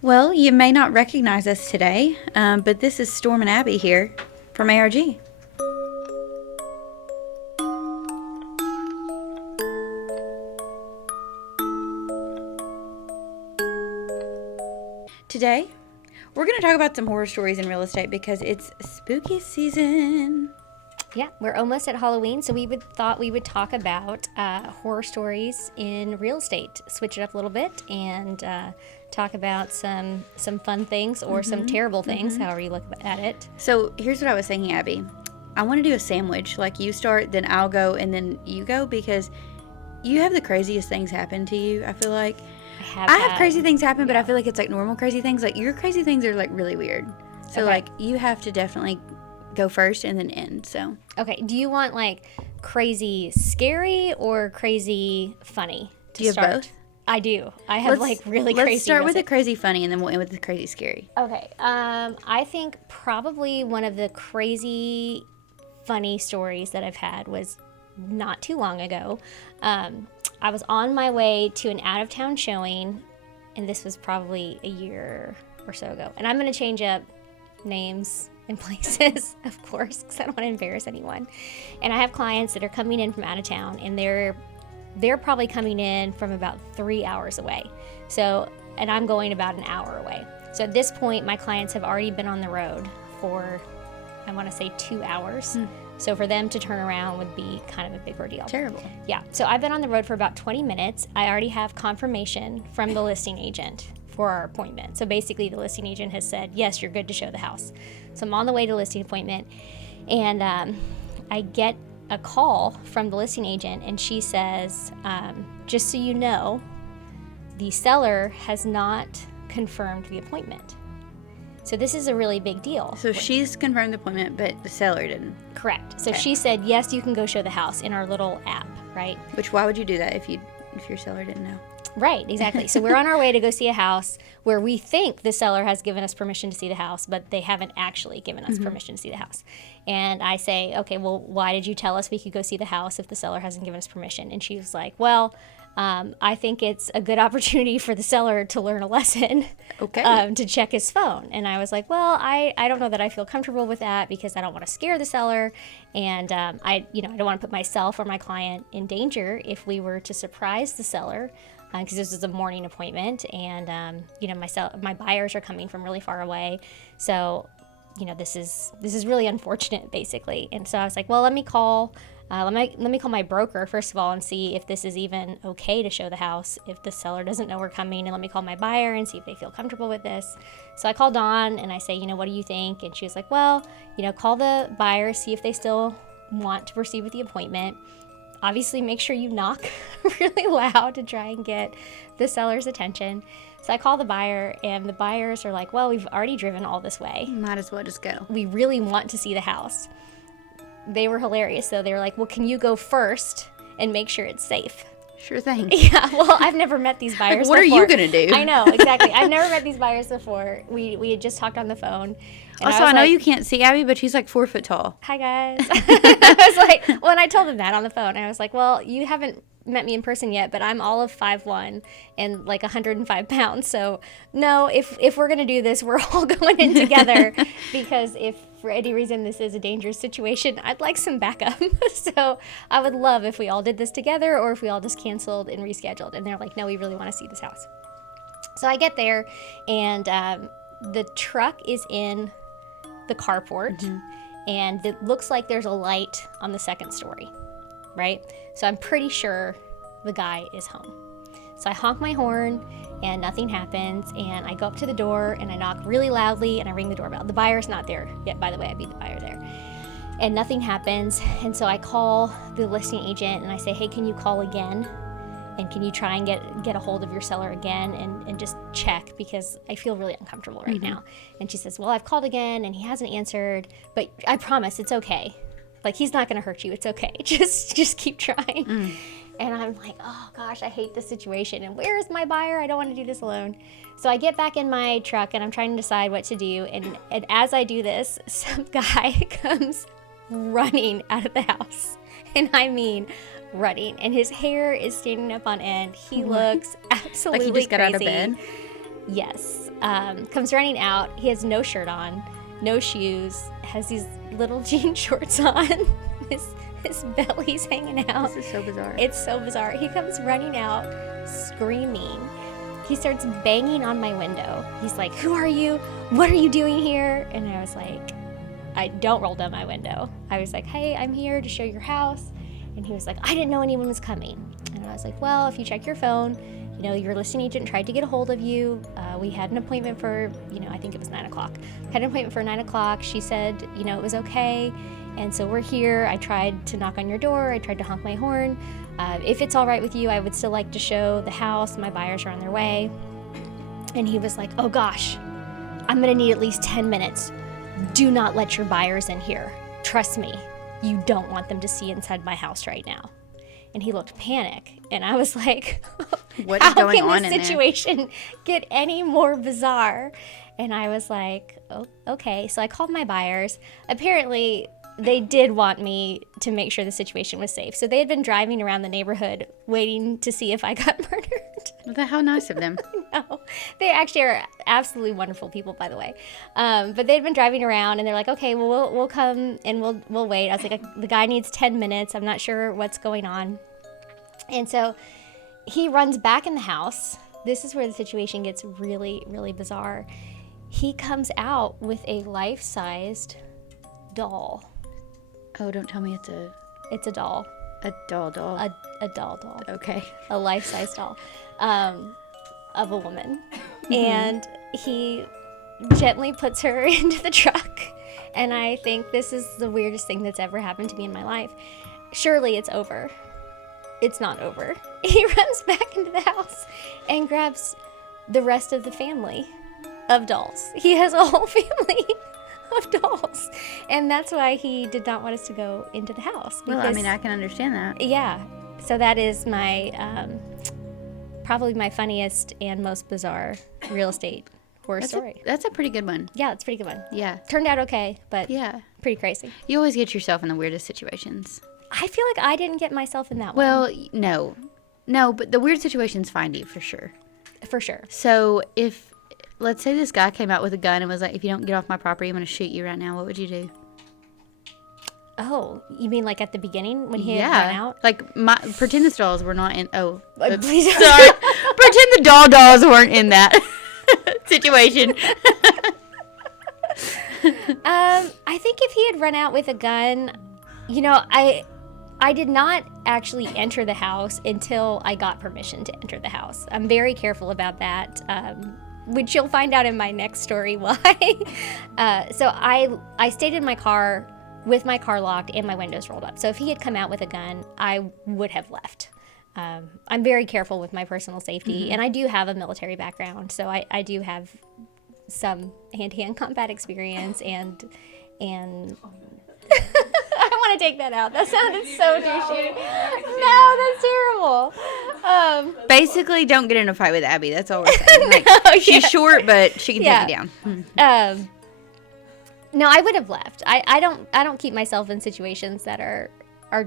Well, you may not recognize us today, but this is Storm and Abby here from ARG. Today, we're going to talk about some horror stories in real estate because it's spooky season. Yeah, we're almost at Halloween, so thought we would talk about horror stories in real estate. Switch it up a little bit and talk about some fun things or some terrible things, however you look at it. So here's what I was thinking, Abby. I want to do a sandwich. Like you start, then I'll go, and then you go, because you have the craziest things happen to you, I feel like. I have crazy things happen, but I feel like it's like normal crazy things. Like your crazy things are like really weird. So like you have to definitely go first and then end. So okay, do you want like crazy scary or crazy funny to do you start? have both? I do. I have like really crazy. Let's start with the crazy funny and then we'll end with the crazy scary. Okay. I think probably one of the crazy funny stories that I've had was not too long ago. I was on my way to an out-of-town showing, and this was probably a year or so ago. And I'm going to change up names and places, of course, because I don't want to embarrass anyone. And I have clients that are coming in from out of town, and they're probably coming in from about 3 hours away. So, and I'm going about an hour away. So at this point, my clients have already been on the road for, I want to say, 2 hours. So for them to turn around would be kind of a big ordeal. Terrible. Yeah. So I've been on the road for about 20 minutes. I already have confirmation from the listing agent for our appointment. So basically the listing agent has said, yes, you're good to show the house. So I'm on the way to listing appointment, and I get a call from the listing agent, and she says, just so you know, the seller has not confirmed the appointment. So this is a really big deal. So she's confirmed the appointment, but the seller didn't. Correct. So she said, yes, you can go show the house in our little app, right? Which, why would you do that if your seller didn't know? Right, exactly. So we're on our way to go see a house where we think the seller has given us permission to see the house, but they haven't actually given us permission to see the house. And I say, okay, well, why did you tell us we could go see the house if the seller hasn't given us permission? And she was like, well, I think it's a good opportunity for the seller to learn a lesson, to check his phone. And I was like, well, I don't know that I feel comfortable with that because I don't want to scare the seller. And I don't want to put myself or my client in danger if we were to surprise the seller. Because this is a morning appointment, and my buyers are coming from really far away, so this is really unfortunate, basically. And so I was like, well, let me call my broker first of all and see if this is even okay to show the house if the seller doesn't know we're coming, and let me call my buyer and see if they feel comfortable with this. So I called Dawn and I say, what do you think? And she was like, well, call the buyer, see if they still want to proceed with the appointment. Obviously, make sure you knock really loud to try and get the seller's attention. So I call the buyer, and the buyers are like, well, we've already driven all this way. Might as well just go. We really want to see the house. They were hilarious, though. They were like, well, can you go first and make sure it's safe? Sure thing. Yeah, well, I've never met these buyers before. What are you going to do? I know, exactly. I've never met these buyers before. We had just talked on the phone. And also, I know you can't see Abby, but she's like 4 foot tall. Hi, guys. I was like, well, and I told them that on the phone. And I was like, well, you haven't met me in person yet, but I'm all of 5'1" and like 105 pounds. So no, if we're going to do this, we're all going in together, because if for any reason this is a dangerous situation, I'd like some backup. So I would love if we all did this together, or if we all just canceled and rescheduled. And they're like, no, we really want to see this house. So I get there, and the truck is in the carport, and it looks like there's a light on the second story, right? So I'm pretty sure the guy is home. So I honk my horn, and nothing happens, and I go up to the door, and I knock really loudly, and I ring the doorbell. The buyer's not there yet, by the way. I beat the buyer there. And nothing happens, and so I call the listing agent, and I say, hey, can you call again? And can you try and get a hold of your seller again and just check, because I feel really uncomfortable right now. And she says, well, I've called again, and he hasn't answered, but I promise it's okay. Like, he's not going to hurt you. It's okay. Just keep trying. And I'm like, oh, gosh, I hate this situation. And where is my buyer? I don't want to do this alone. So I get back in my truck, and I'm trying to decide what to do. And as I do this, some guy comes running out of the house. And I mean running. And his hair is standing up on end. He looks absolutely like he just got crazy. out of bed? Yes. Comes running out. He has no shirt on, no shoes, has these little jean shorts on. His belly's hanging out. This is so bizarre. It's so bizarre. He comes running out, screaming. He starts banging on my window. He's like, "Who are you? What are you doing here?" And I was like, I don't roll down my window. I was like, "Hey, I'm here to show your house." And he was like, "I didn't know anyone was coming." And I was like, "Well, if you check your phone, your listing agent tried to get a hold of you. We had an appointment for, I think it was 9 o'clock. Had an appointment for 9 o'clock. She said, it was okay. And so we're here. I tried to knock on your door. I tried to honk my horn. If it's all right with you, I would still like to show the house. My buyers are on their way." And he was like, "Oh gosh, I'm going to need at least 10 minutes. Do not let your buyers in here. Trust me, you don't want them to see inside my house right now." And he looked panic. And I was like, what is going on how in can there? this situation get any more bizarre? And I was like, "Oh, okay." So I called my buyers. Apparently, they did want me to make sure the situation was safe. So they had been driving around the neighborhood waiting to see if I got murdered. How nice of them. No, they actually are absolutely wonderful people, by the way. But they'd been driving around, and they're like, "Okay, well, we'll come and we'll wait." I was like, "The guy needs 10 minutes. I'm not sure what's going on." And so he runs back in the house. This is where the situation gets really, really bizarre. He comes out with a life-sized doll. Oh, don't tell me it's a doll. a doll. A doll. Okay. A life-size doll of a woman. Mm-hmm. And he gently puts her into the truck. And I think this is the weirdest thing that's ever happened to me in my life. Surely it's over. It's not over. He runs back into the house and grabs the rest of the family of dolls. He has a whole family of dolls. And that's why he did not want us to go into the house. Well, I mean, I can understand that. Yeah. So that is my, probably my funniest and most bizarre real estate horror story. That's a pretty good one. Yeah, it's a pretty good one. Yeah. Turned out okay, but yeah, pretty crazy. You always get yourself in the weirdest situations. I feel like I didn't get myself in that one. Well, no, but the weird situations find you for sure. For sure. So if, let's say this guy came out with a gun and was like, "If you don't get off my property, I'm going to shoot you right now," what would you do? Oh, you mean like at the beginning when he had run out? Like, pretend the dolls were not in, Please. sorry. Pretend the dolls weren't in that situation. I think if he had run out with a gun, I did not actually enter the house until I got permission to enter the house. I'm very careful about that, which you'll find out in my next story why. So I stayed in my car with my car locked and my windows rolled up. So if he had come out with a gun, I would have left. I'm very careful with my personal safety, mm-hmm. and I do have a military background, so I do have some hand-to-hand combat experience, and I want to take that out. That sounded so douchey. No, that's terrible. Basically, don't get in a fight with Abby. That's all we're saying. Like, she's short, but she can take you down. No, I would have left. I don't keep myself in situations that are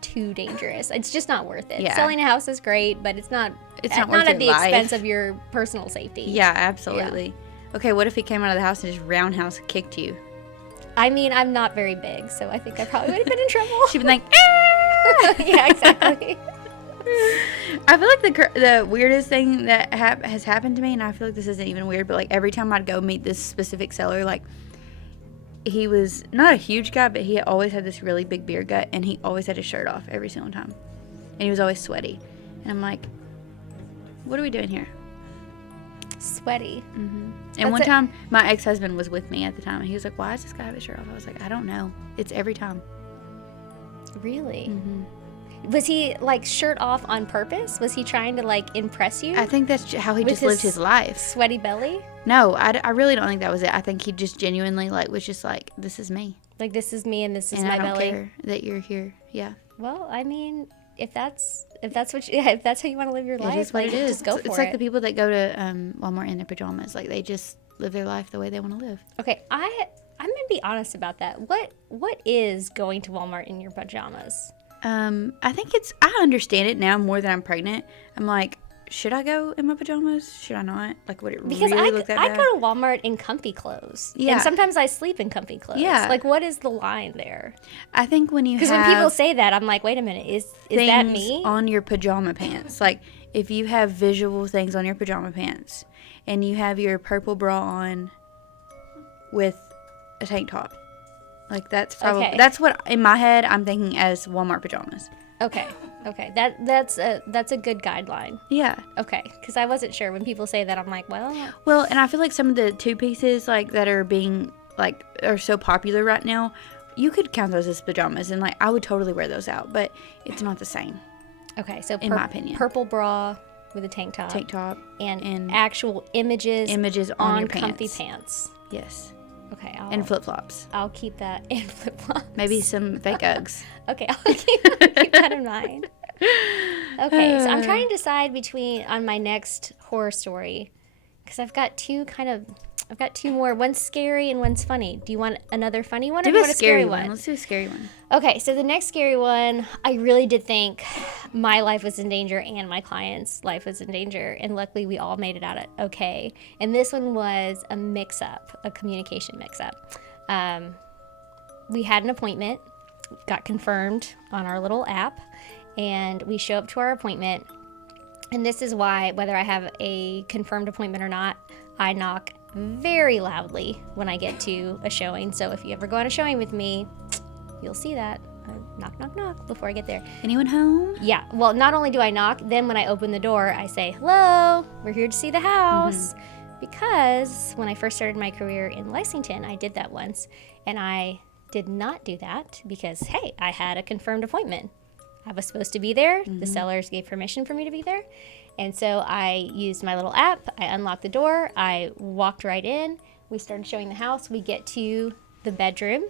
too dangerous. It's just not worth it. Yeah. Selling a house is great, but it's not worth at the life. expense of your personal safety. Yeah, absolutely. Yeah. Okay, what if he came out of the house and just roundhouse kicked you? I mean, I'm not very big, so I think I probably would have been in trouble. She'd been like, "Ah!" Yeah, exactly. I feel like the weirdest thing that has happened to me, and I feel like this isn't even weird, but like every time I'd go meet this specific seller, like he was not a huge guy, but he always had this really big beer gut, and he always had his shirt off every single time, and he was always sweaty. And I'm like, "What are we doing here?" Sweaty. Mm-hmm. And one time, my ex-husband was with me at the time, and he was like, "Why does this guy have his shirt off?" I was like, "I don't know. It's every time." Really? Mm-hmm. Was he like shirt off on purpose? Was he trying to like impress you? I think that's how he just lived his life. Sweaty belly? No, I really don't think that was it. I think he just genuinely was just like, "This is me. Like, this is me, and this is and my I don't belly. care that you're here." Yeah. Well, I mean, if that's how you want to live your life, it is what like, it is. just go for it. It's like the people that go to Walmart in their pajamas. Like, they just live their life the way they want to live. Okay, I'm gonna be honest about that. What is going to Walmart in your pajamas? I think I understand it now more that I'm pregnant. I'm like, should I go in my pajamas? Should I not? Like, would it because really look that I bad? go to Walmart in comfy clothes. Yeah. And sometimes I sleep in comfy clothes. Yeah. Like, what is the line there? I think when you Because when people say that, I'm like, wait a minute, is that me? on your pajama pants, like if you have visual things on your pajama pants and you have your purple bra on with a tank top, like that's probably that's what in my head I'm thinking as Walmart pajamas. Okay. That's a good guideline. Yeah. Okay, because I wasn't sure when people say that. I'm like, well, and I feel like some of the two pieces like that are being like are so popular right now, you could count those as pajamas, and like I would totally wear those out, but it's not the same. Okay, so in my opinion, purple bra with a tank top, and actual images on your comfy pants. Yes. Okay, and flip-flops. I'll keep that, and flip-flops. Maybe some fake Uggs. Okay, I'll keep that in mind. Okay, so I'm trying to decide on my next horror story, because I've got two more. One's scary and one's funny. Do you want another funny one, or do you want a scary one? Let's do a scary one. Okay, so the next scary one, I really did think my life was in danger and my client's life was in danger, and luckily we all made it out okay. And this one was a communication mix-up. We had an appointment, got confirmed on our little app, and we show up to our appointment. And this is why, whether I have a confirmed appointment or not, I knock very loudly when I get to a showing. So if you ever go on a showing with me, you'll see that. Knock, knock, knock before I get there. Anyone home? Yeah. Well, not only do I knock, then when I open the door, I say, hello, we're here to see the house. Because when I first started my career in Lexington, I did that once. And I did not do that because, hey, I had a confirmed appointment. I was supposed to be there. The sellers gave permission for me to be there. And so I used my little app. I unlocked the door. I walked right in. We started showing the house. We get to the bedroom.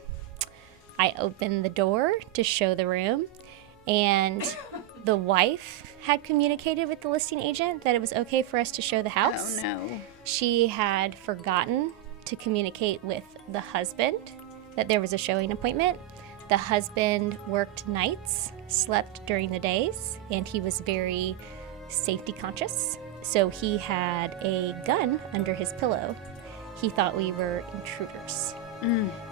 I opened the door to show the room. And the wife had communicated with the listing agent that it was okay for us to show the house. Oh, no. She had forgotten to communicate with the husband that there was a showing appointment. The husband worked nights, slept during the days, and he was very safety conscious. So he had a gun under his pillow. He thought we were intruders.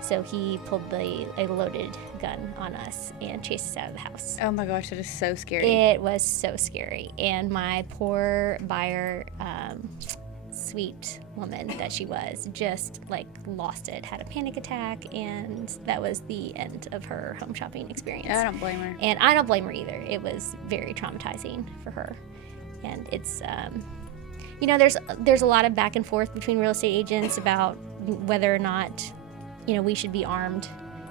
So he pulled a loaded gun on us and chased us out of the house. Oh my gosh, that is so scary. It was so scary. And my poor buyer, sweet woman that she was, just like lost it, had a panic attack, and that was the end of her home shopping experience. I don't blame her. And I don't blame her either. It was very traumatizing for her. And it's, there's a lot of back and forth between real estate agents about whether or not, we should be armed,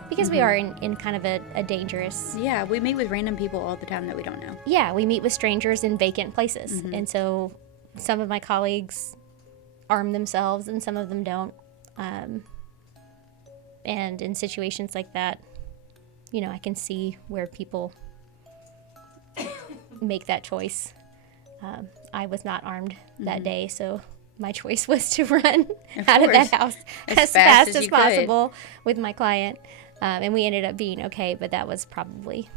because we are in kind of a dangerous... Yeah, we meet with random people all the time that we don't know. Yeah, we meet with strangers in vacant places. And so some of my colleagues arm themselves and some of them don't. And in situations like that, I can see where people make that choice. I was not armed that day, so my choice was to run out of that house as fast as possible with my client. And we ended up being okay, but that was probably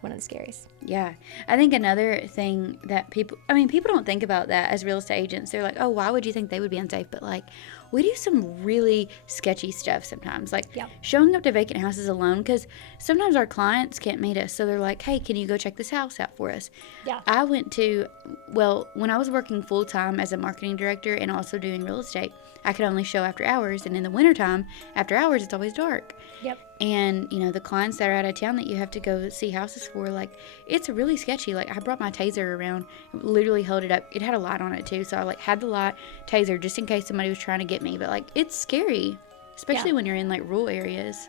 one of the scariest. Yeah. I think another thing that people don't think about that as real estate agents. They're like, oh, why would you think they would be unsafe? But like, we do some really sketchy stuff sometimes, like showing up to vacant houses alone, because sometimes our clients can't meet us. So they're like, hey, can you go check this house out for us? Yeah. I went to, when I was working full time as a marketing director and also doing real estate, I could only show after hours. And in the wintertime, after hours, it's always dark. Yep. And, the clients that are out of town that you have to go see houses for, like, it's really sketchy. Like, I brought my taser around, literally held it up. It had a light on it, too. So I, like, had the light, taser, just in case somebody was trying to get me. But, like, it's scary, especially when you're in, like, rural areas.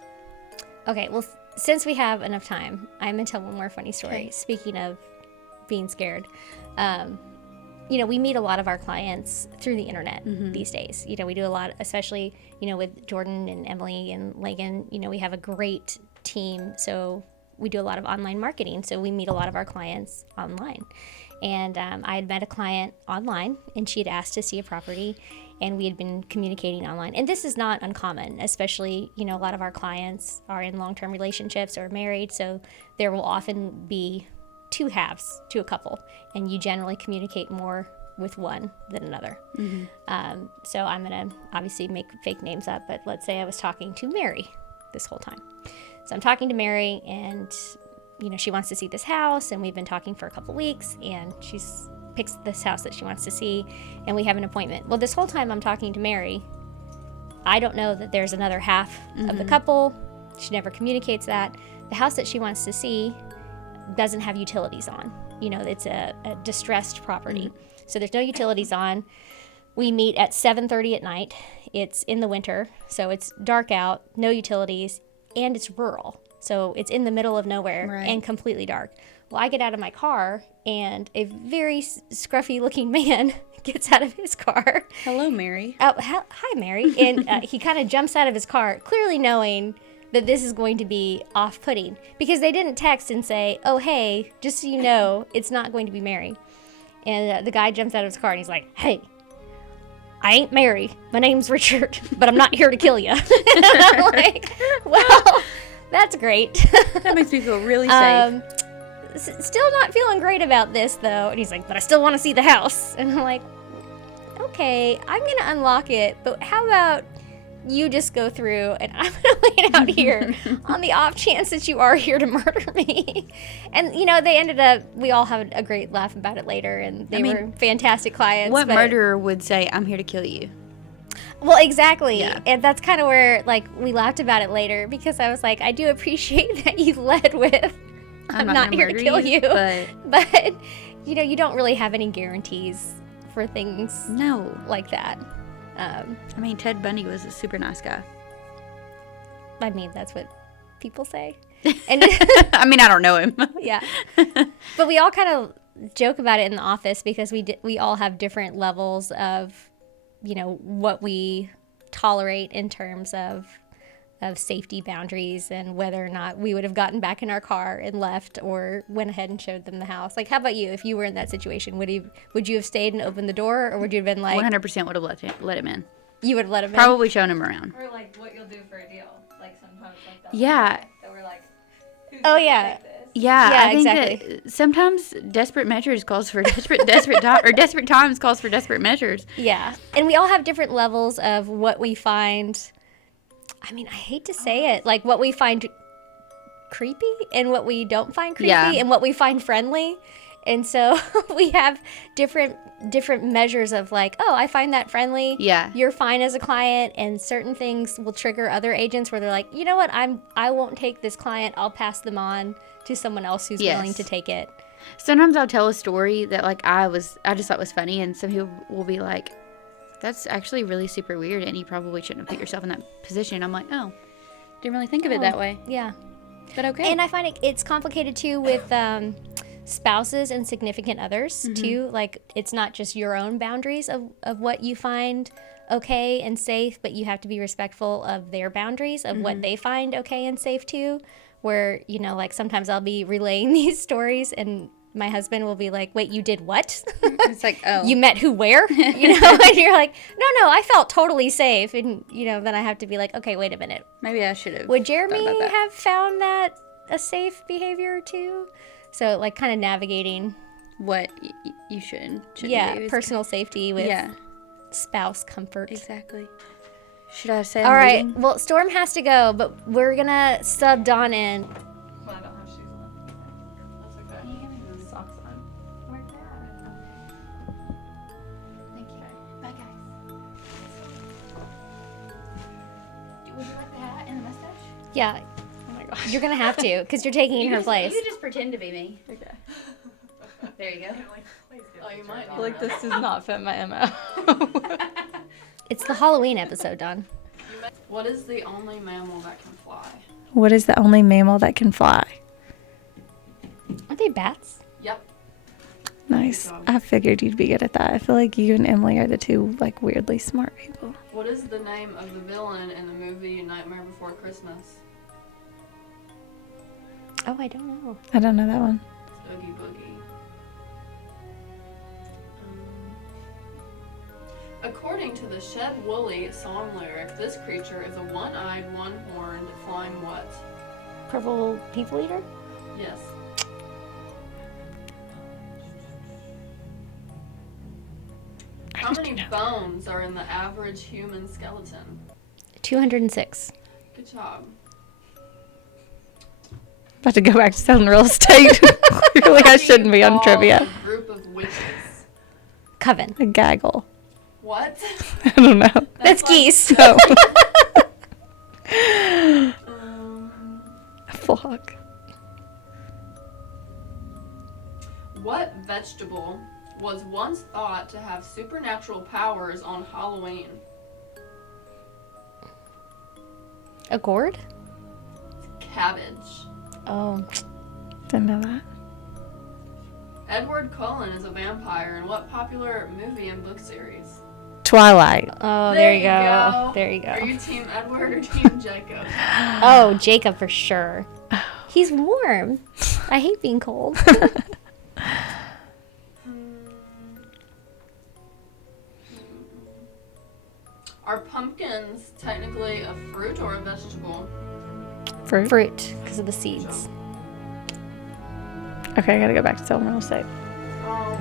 Okay, well, since we have enough time, I'm going to tell one more funny story. Okay. Speaking of being scared, we meet a lot of our clients through the internet these days. We do a lot, especially, with Jordan and Emily and Lagan, we have a great team. So we do a lot of online marketing. So we meet a lot of our clients online. And I had met a client online, and she had asked to see a property, and we had been communicating online. And this is not uncommon, especially, a lot of our clients are in long-term relationships or married. So there will often be two halves to a couple, and you generally communicate more with one than another. So I'm going to obviously make fake names up, but let's say I was talking to Mary this whole time. So I'm talking to Mary, and she wants to see this house, and we've been talking for a couple weeks, and she's picks this house that she wants to see, and we have an appointment. Well, this whole time I'm talking to Mary, I don't know that there's another half of the couple. She never communicates that. The house that she wants to see doesn't have utilities on. It's a distressed property. So there's no utilities on. We meet at 7:30 at night. It's in the winter, so it's dark out, no utilities, and it's rural. So it's in the middle of nowhere and completely dark. Well, I get out of my car, and a very scruffy-looking man gets out of his car. Hello, Mary. Oh, hi, Mary. And he kind of jumps out of his car, clearly knowing that this is going to be off-putting. Because they didn't text and say, oh, hey, just so you know, it's not going to be Mary. And the guy jumps out of his car, and he's like, hey, I ain't Mary. My name's Richard, but I'm not here to kill you. And I'm like, well, that's great. That makes me feel really safe. Still not feeling great about this, though. And he's like, but I still want to see the house. And I'm like, okay, I'm going to unlock it, but how about you just go through, and I'm going to wait out here on the off chance that you are here to murder me. And, they ended up, we all had a great laugh about it later, and they were fantastic clients. What murderer would say, I'm here to kill you? Well, exactly. Yeah. And that's kind of where, we laughed about it later, because I was like, I do appreciate that you led with, I'm not here to kill you. But you don't really have any guarantees for things like that. Ted Bundy was a super nice guy. I mean, that's what people say. And I don't know him. Yeah. But we all kind of joke about it in the office, because we all have different levels of, what we tolerate in terms of safety boundaries, and whether or not we would have gotten back in our car and left, or went ahead and showed them the house. How about you? If you were in that situation, would you have stayed and opened the door, or would you have been like 100% would have let him in? You would have let him in? Probably shown him around. Or what you'll do for a deal. Sometimes that. Yeah. That we're like, oh yeah. Yeah, I think exactly. that sometimes desperate measures calls for desperate time, or desperate times calls for desperate measures. Yeah, and we all have different levels of what we find. I hate to say it, what we find creepy and what we don't find creepy, and what we find friendly. And so we have different measures of I find that friendly. Yeah. You're fine as a client, and certain things will trigger other agents where they're like, you know what, I won't take this client. I'll pass them on to someone else who's willing to take it. Sometimes I'll tell a story that I just thought was funny, and some people will be like, that's actually really super weird, and you probably shouldn't have put yourself in that position. I'm like, oh, didn't really think of it that way. Yeah. But okay. And I find it's complicated too with spouses and significant others too. It's not just your own boundaries of what you find okay and safe, but you have to be respectful of their boundaries of what they find okay and safe too. Where, sometimes I'll be relaying these stories, and my husband will be like, wait, you did what? It's like, oh. You met who, where? And you're like, no, I felt totally safe. And, then I have to be like, okay, wait a minute. Maybe I should have. Would Jeremy have found that a safe behavior too? So, kind of navigating what you shouldn't do. Personal safety with spouse comfort. Exactly. Should I say All right. leaving? Well, Storm has to go, but we're going to sub Dawn in. well, I don't have shoes on. That's okay. Can you give me the socks on? Where's that? Thank you. Bye, guys. Would you like the hat and the mustache? Yeah. Oh my gosh. You're going to have to, because you're taking her place. You just pretend to be me. Okay. There you go. Oh, you might. This does not fit my MO. It's the Halloween episode, Dawn. What is the only mammal that can fly? What is the only mammal that can fly? Aren't they bats? Yep. Nice. Good job. I figured you'd be good at that. I feel like you and Emily are the two weirdly smart people. What is the name of the villain in the movie Nightmare Before Christmas? Oh, I don't know. I don't know that one. It's Oogie Boogie. According to the Shed Woolly song lyric, this creature is a one-eyed, one-horned, flying what? Purple people eater? Yes. How many bones are in the average human skeleton? 206. Good job. About to go back to selling real estate. Clearly, I shouldn't be on trivia. A group of witches. Coven. A gaggle. What? I don't know. That's like- geese. Oh. Um, A flock. what vegetable was once thought to have supernatural powers on Halloween? A gourd? Cabbage. Oh. Didn't know that. Edward Cullen is a vampire in what popular movie and book series? Twilight. Oh, there you go. There you Are go. you Team Edward or Team Jacob? Oh, Jacob for sure. He's warm. I hate being cold. Are pumpkins technically a fruit or a vegetable? Fruit. Fruit, because of the seeds. Okay, I gotta go back to selling real estate. Um,